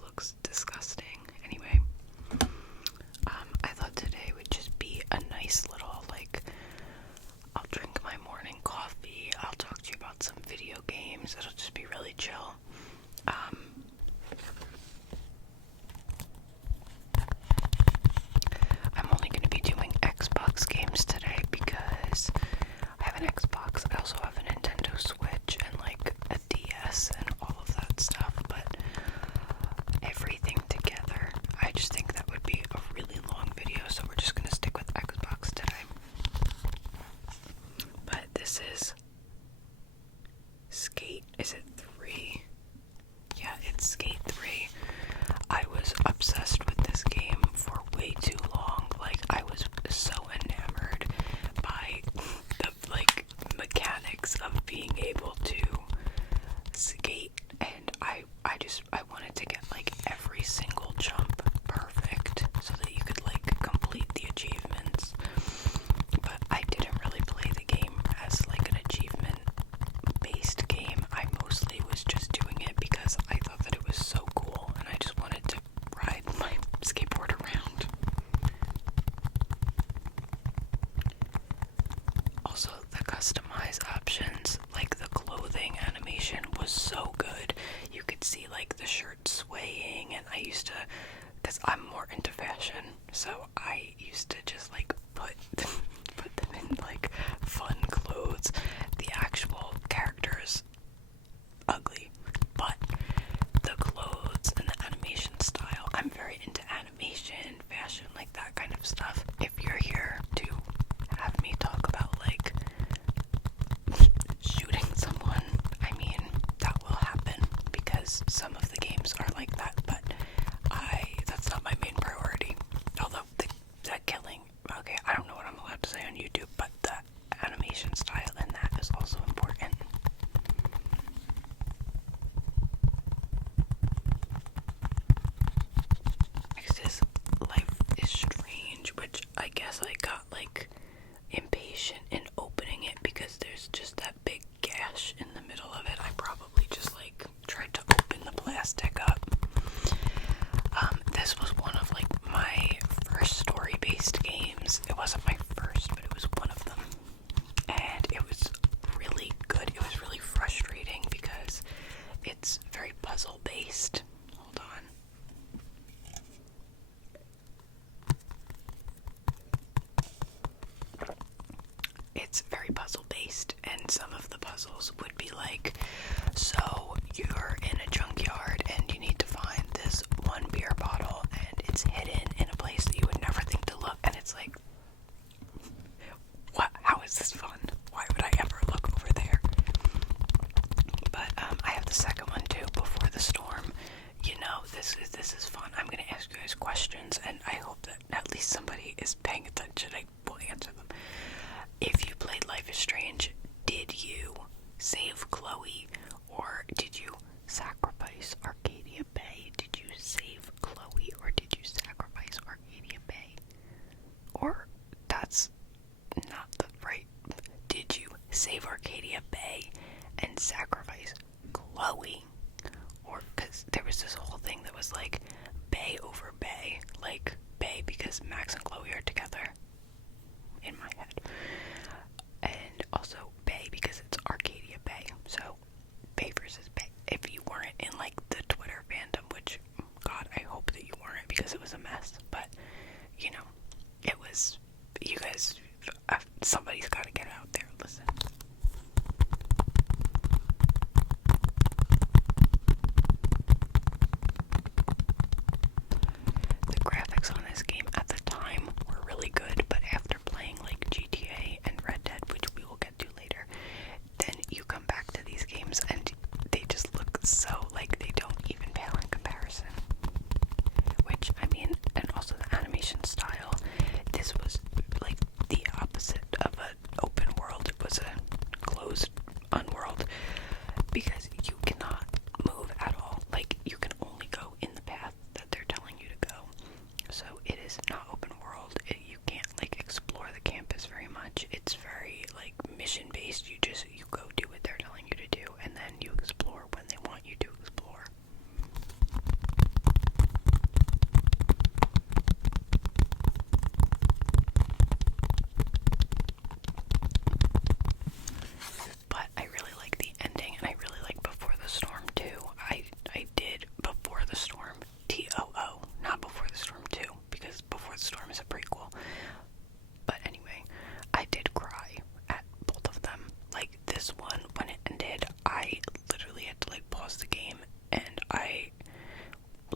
this looks disgusting. Anyway, I thought today would just be a nice little, like, I'll drink my morning coffee, I'll talk to you about some video games, it'll just be really chill. I'm only going to be doing Xbox games today because I have an Xbox, I also have a Nintendo Switch and like a DS and all of that stuff, but everything together, I just think that would be a really long video, so we're just going to stick with Xbox today. But this is Skate, is it 3? Yeah, it's Skate 3. I was obsessed with this game for way too long. Like, I was so enamored by the, like, mechanics of being able to skate, and I wanted to get, like, every single jump perfect so that you could, like, complete the achievements. But I didn't really play the game as, like, an achievement-based game. I mostly was just doing it because I thought that it was so cool, and I just wanted to ride my skateboard around. Also, the customize options, like the clothing animation, was so good. You could see, like, the shirt swaying, and I used to, because I'm more into fashion, so I used to just, like, put them in, like, fun clothes. The actual characters, ugly, but the clothes and the animation style, I'm very into animation, fashion, like that kind of stuff. If you're here to have me talk about, like, shooting someone, I mean, that will happen because some of the games are like that, but that's not my main priority. Although the killing, okay, I don't know what I'm allowed to say on YouTube, but the animation style in that is also important. Next is Life is Strange, which I guess I got, like, impatient in opening it because there's just that big gash in the middle of it. I probably just, like, tried to open the plastic up. This was one of, like, my first story-based games. It wasn't my first, but it was one of them. And it was really good. It was really frustrating because it's very puzzle-based. Hold on. It's very puzzle-based, and some of the puzzles would be like, so you're in a junkyard and you need to find this one beer bottle and it's hidden in a place that you would never think to look, and it's like, what? How is this fun? Why would I ever look over there? But I have the second one too, Before the Storm. You know, this is fun. I'm gonna ask you guys questions, and I hope that at least somebody is paying attention. I will answer them. If you played Life is Strange, did you save Chloe, or did you sacrifice Arcadia Bay? Did you save Chloe, or did you sacrifice Arcadia Bay? Or, that's not the right... Did you save Arcadia Bay and sacrifice Chloe? Or, because there was this whole thing that was like, Bay over Bay. Like, Bay because Max and Chloe are together. In my head. And also Bay because it's Arcadia Bay. So, Bay versus Bay. If you weren't in, like, the Twitter fandom, which, God, I hope that you weren't because it was a mess. But, you know, it was, you guys, somebody's got to get out there. Listen. The graphics on this game at the time were really good, but after playing, like, GTA and Red Dead, which we will get to later, then you come back to these games and they just look so, like, they don't even pale in comparison. Which, I mean, and also the animation style, this was, like, the opposite of an open world. It was a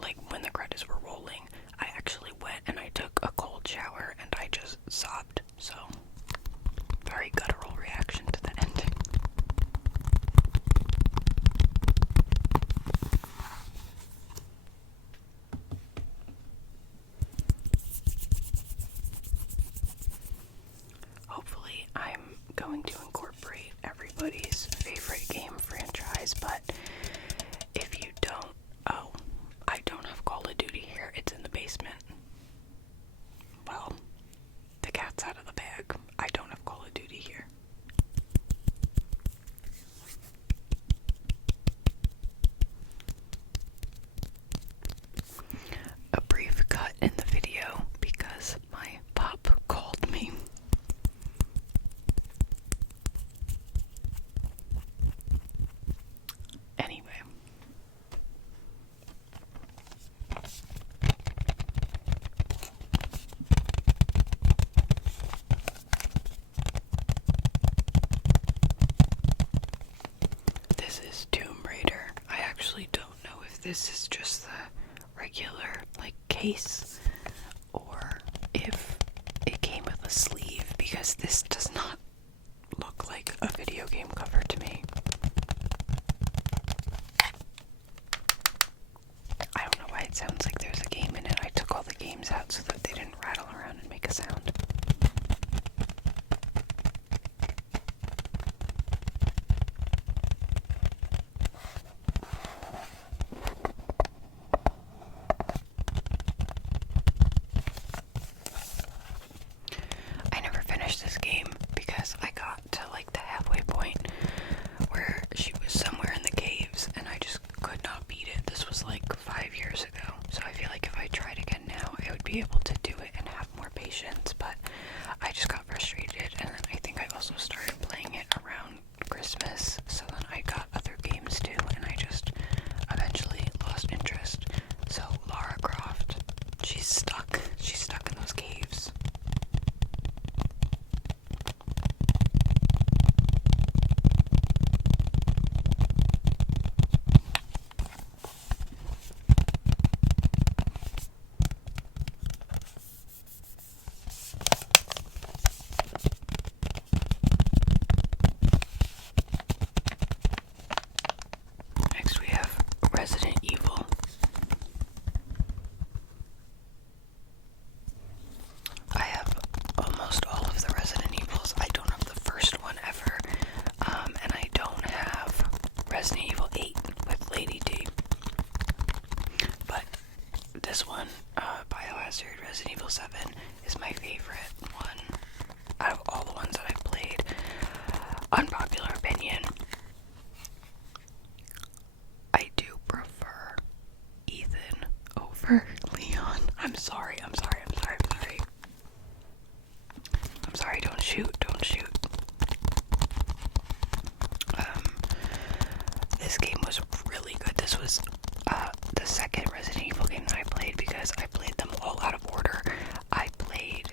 like when the credits were rolling, I actually went and I took a cold shower and I just sobbed. So, very guttural reaction to the ending. Hopefully, I'm going to incorporate everybody's favorite game franchise, but if you don't, oh, I don't have Call of Duty here, it's in the basement. Well, the cat's out of the bag. I don't have Call of Duty here. A brief cut in the video because my pop called me. Anyway. This is Tomb Raider. I actually don't know if this is just the regular, like, case, or if it came with a sleeve, because this does not look like a video game cover to me. I don't know why it sounds like there's a game in it. I took all the games out so that they didn't rattle around and make a sound. I never finished this game because I got to like the halfway point where she was somewhere in the caves and I just could not beat it. This was like 5 years ago, so I feel like if I tried again now, I would be able to do it and have more patience, but I just got frustrated, and then I think I also started playing it around Christmas, so then I got other games too, and I just eventually lost interest. So Lara Croft, she's stuck in those caves. Next we have Resident Evil. I have almost all of the Resident Evils. I don't have the first one ever, and I don't have Resident Evil 8 with Lady D. But this one, Biohazard Resident Evil 7, is my favorite one out of all the ones that I've played. Unpopular opinion, I do prefer Ethan over Leon. I'm sorry, don't shoot. This game was really good. This was the second Resident Evil game that I played because I played them all out of order. I played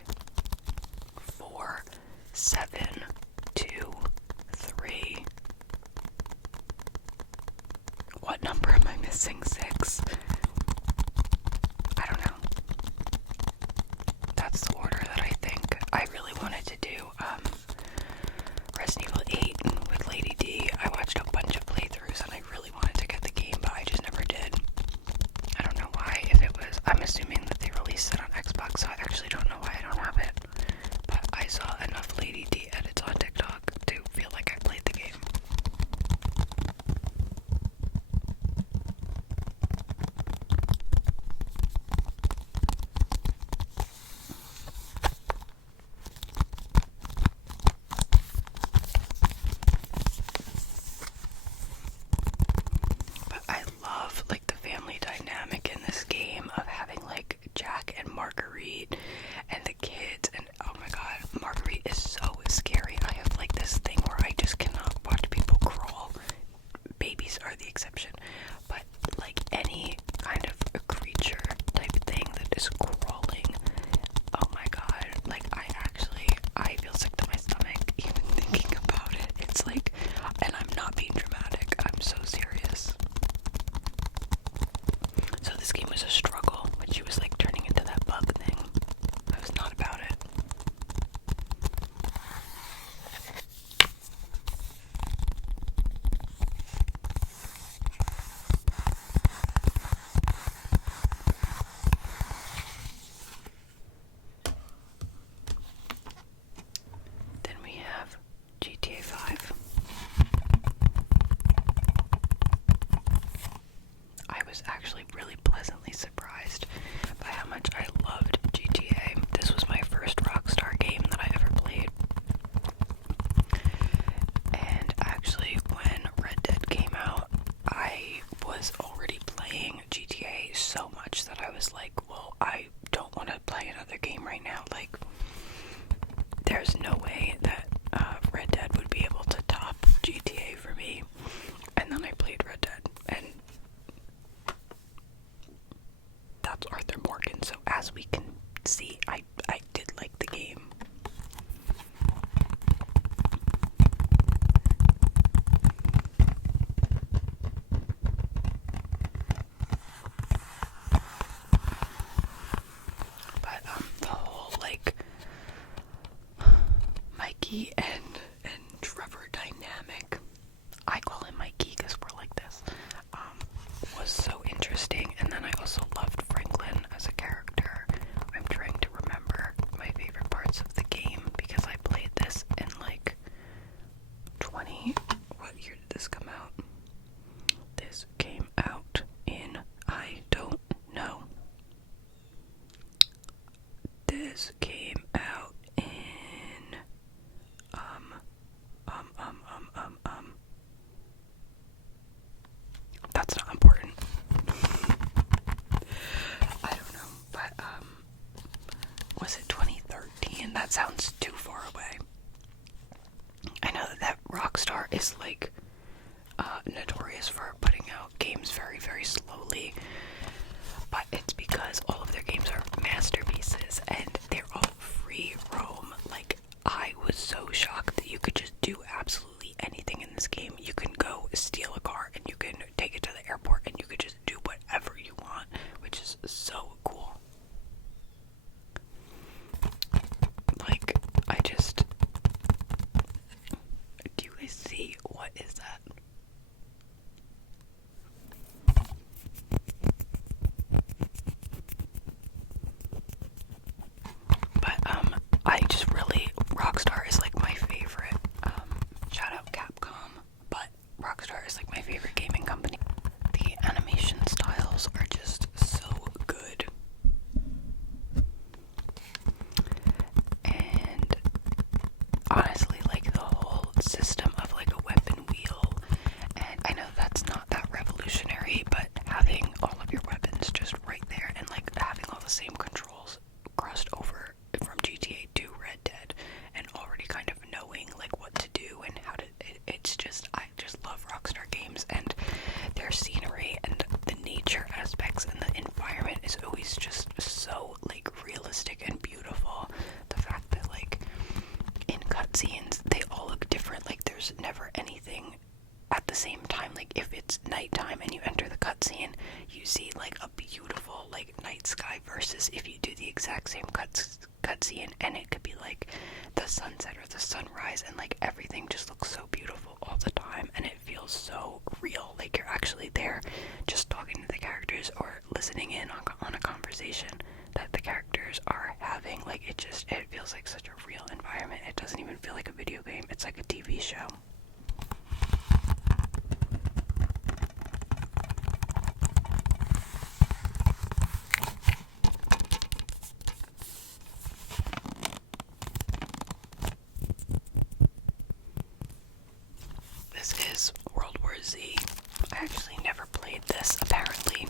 4, 7, 2, 3. What number am I missing? 6? I don't know. was actually really pleasantly surprised by how much I loved GTA. This was my first Rockstar game that I ever played. And actually, when Red Dead came out, I was already playing GTA so much that I was like, well, I don't want to play another game right now. Like, there's no way that Red Dead would be able to top GTA for me. And then I played Red Dead, and that's Arthur Morgan. So as we can see, I did like the game. But the whole like Mikey and Trevor dynamic, I call him Mikey because we're like this, was so interesting. And then I also loved Franklin as a character. I'm trying to remember my favorite parts of the game because I played this in like what year did this come out? This came out in, I don't know. This came out in that's not important. I don't know, but was it 2013? That sounds too far away. I know that Rockstar is like notorious for putting out games very, very slowly, but it's because all of their games are masterpieces and they're all free roam. Like, I was so shocked that you could just do absolutely anything in this game. You can go steal a car and you can take it to the airport and you could just do whatever you want, which is so cool. Like, do you guys see what is that? But Rockstar is like my favorite. Shout out Capcom, but Rockstar is like my favorite gaming company. The animation styles are just so good. And honestly, like the whole system of like a weapon wheel, and I know that's not that revolutionary, but having all of your weapons just right there and like having all the same controls crossed over from GTA to Red Dead and already kind of knowing like what to do and how to, I just love Rockstar games, and their scenery and the nature aspects and the environment is always just so like realistic and beautiful. The fact that like in cutscenes they all look different, like there's never anything at the same time. Like if it's nighttime and you enter the cutscene, you see like a beautiful like night sky, versus if you do the exact same cutscene and it could be like the sunset or the sunrise, and like everything just looks so beautiful all the time and it feels so real, like you're actually there just talking to the characters or listening in on a conversation that the characters are having. Like it feels like such a real environment. It doesn't even feel like a video game, it's like a TV show. This is World War Z. I actually never played this, apparently,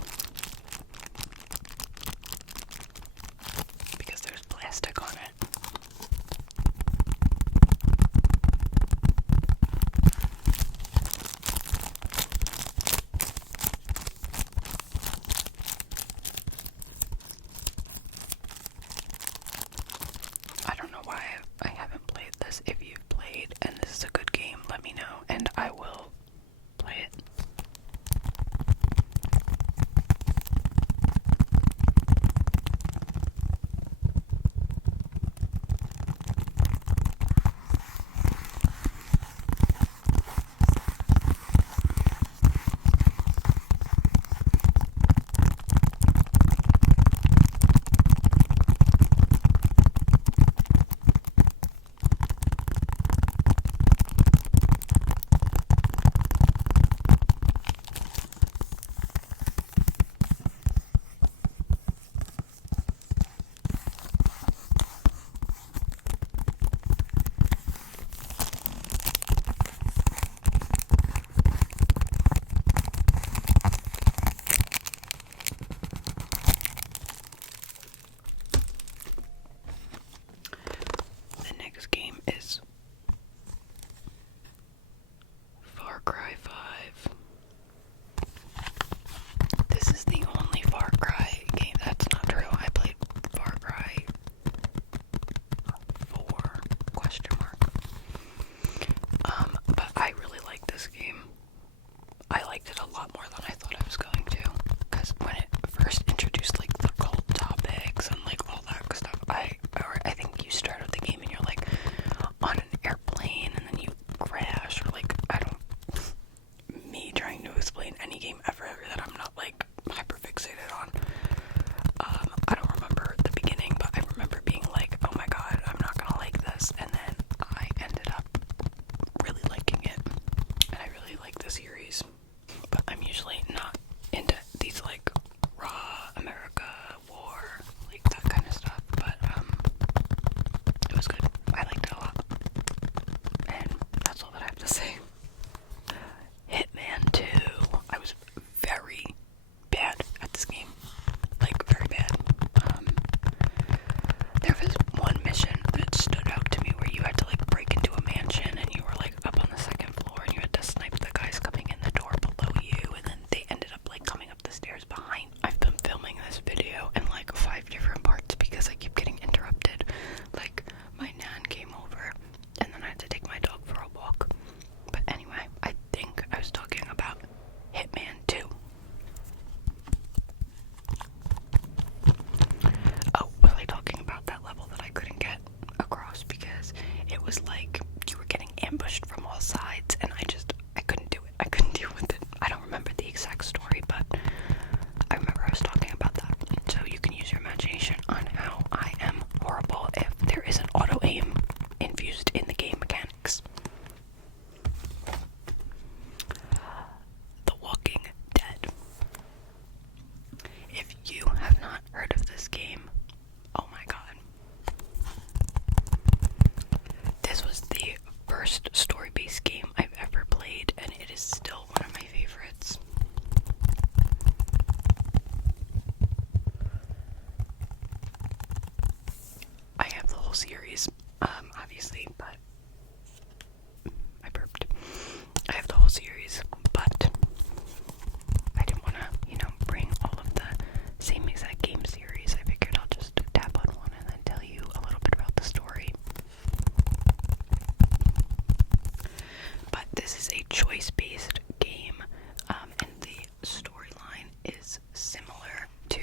because there's plastic on it. if you have not heard of this game, oh my god. This was the first story-based game I've ever played, and it is still one of my favorites. I have the whole series, obviously, but I burped. I have the whole series, but I didn't want to, bring all of the same exact game series. I figured I'll just tap on one and then tell you a little bit about the story. But this is a choice-based game, and the storyline is similar to,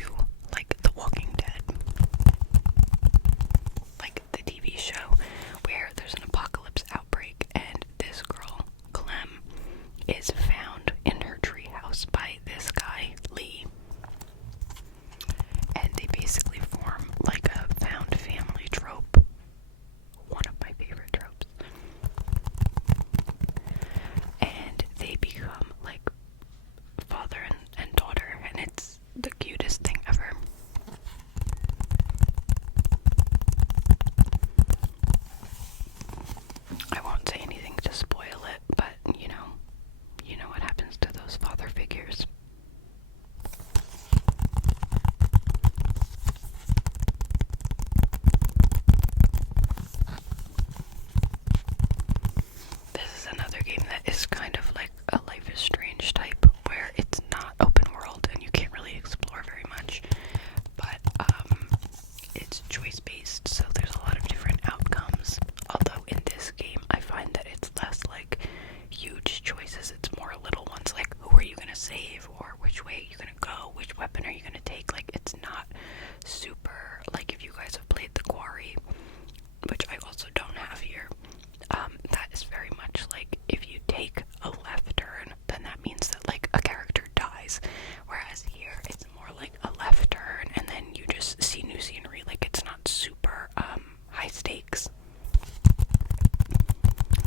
like, The Walking Dead. Like the TV show, where there's an apocalypse outbreak, and this girl, Clem, is found in her treehouse by this guy, Lee. And they basically form like a found family trope. One of my favorite tropes. And they become like father and daughter, and it's the cutest thing ever. I won't say anything to spoil it, but you know what happens to those father figures. This is another game that is kind of like a Life is Strange type, where it's not open world and you can't really explore very much, but it's choice based, so there's a lot of different outcomes. Although in this game I find that it's less like huge choices, it's more little ones, like who are you gonna save, or which way are you gonna go, which weapon are you gonna take. Like, it's not super, like, if you guys have played The Quarry, which I also don't have here, that is very much like, if you take a left turn, then that means that like a character dies, whereas here it's more like a left turn and then you just see new scenery. Like, it's not super high stakes,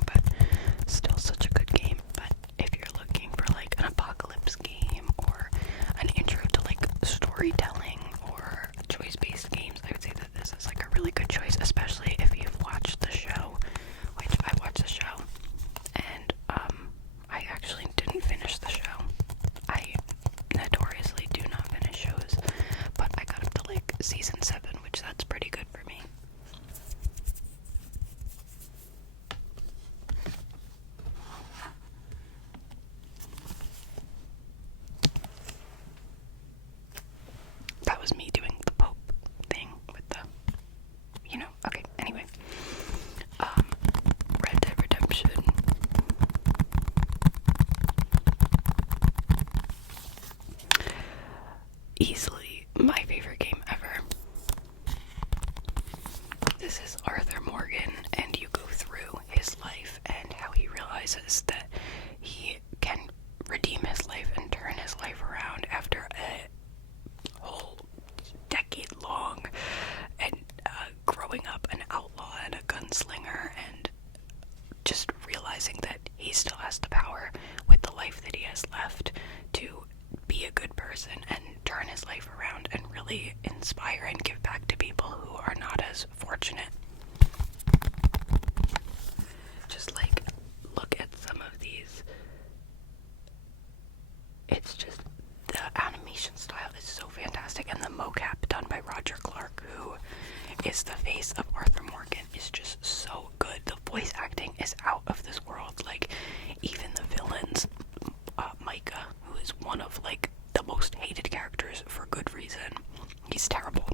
but still such a good game. But if you're looking for like an apocalypse game or an intro to like storytelling or choice-based games, I would say that this is like a really good choice, especially if you've watched the show, which I watched the show, and I actually didn't finish the show. I notoriously do not finish shows, but I got up to like season 7, which that's pretty good for me. That was me doing the Pope thing with the, okay, anyway. Red Dead Redemption. Easily my favorite game ever. This is Arthur Morgan, and you go through his life and how he realizes that he can redeem his life and turn his life around after a whole decade-long and growing up an outlaw and a gunslinger, and just realizing that he still has the power with the life that he has left to be a good person and turn his life around and really inspire and give back to people who are not as fortunate. Just like, look at some of these. It's just, the animation style is so fantastic, and the mocap done by Roger Clark, who is the face of Arthur Morgan, is just so good. The voice acting is out of this world. Like, even the villains, Micah, who is one of like the most hated characters for good reason, he's terrible.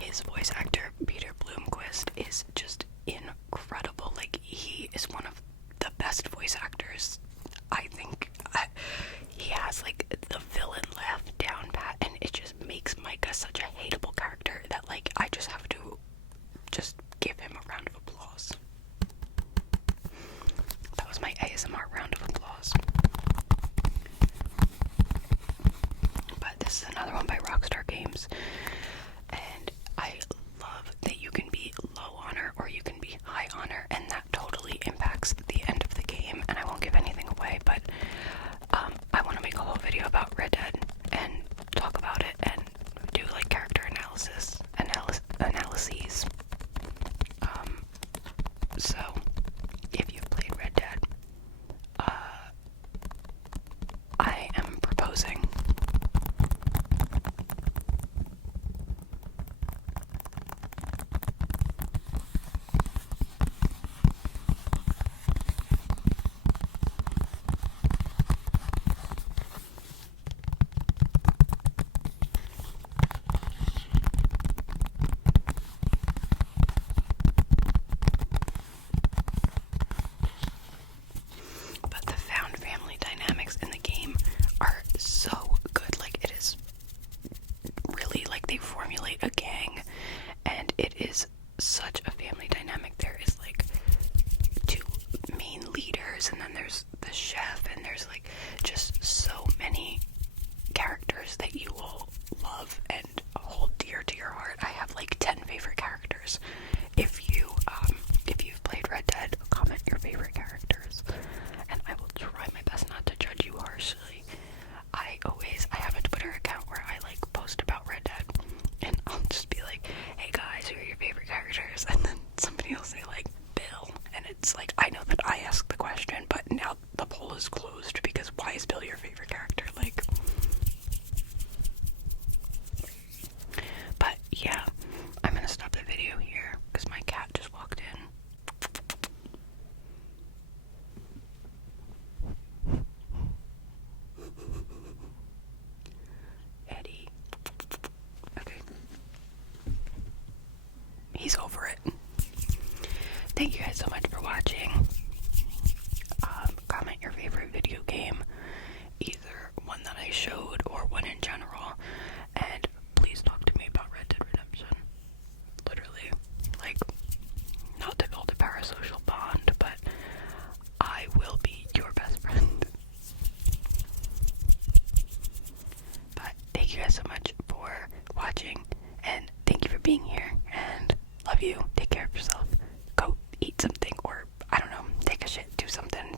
His voice actor Peter Bloomquist is just incredible. Like, he is one of the best voice actors, I think. He has like the villain laugh down pat, and it just makes Micah such a hateable character that like I just have to just give him a round of applause. That was my ASMR round of applause. But this is another one by Rockstar Games, and I love that you can be low honor or you can be high honor, and that totally impacts the end of the game. And I won't give anything away, but I want to make a whole video about Red Dead and thank you guys so much for watching. Comment your favorite video game, either one that I showed or one in general, and please talk to me about Red Dead Redemption. Literally, like, not to build a parasocial bond, but I will be your best friend. But thank you guys so much for watching, and thank you for being here, and love you. Take care of yourself. Go eat something, or I don't know, take a shit, do something.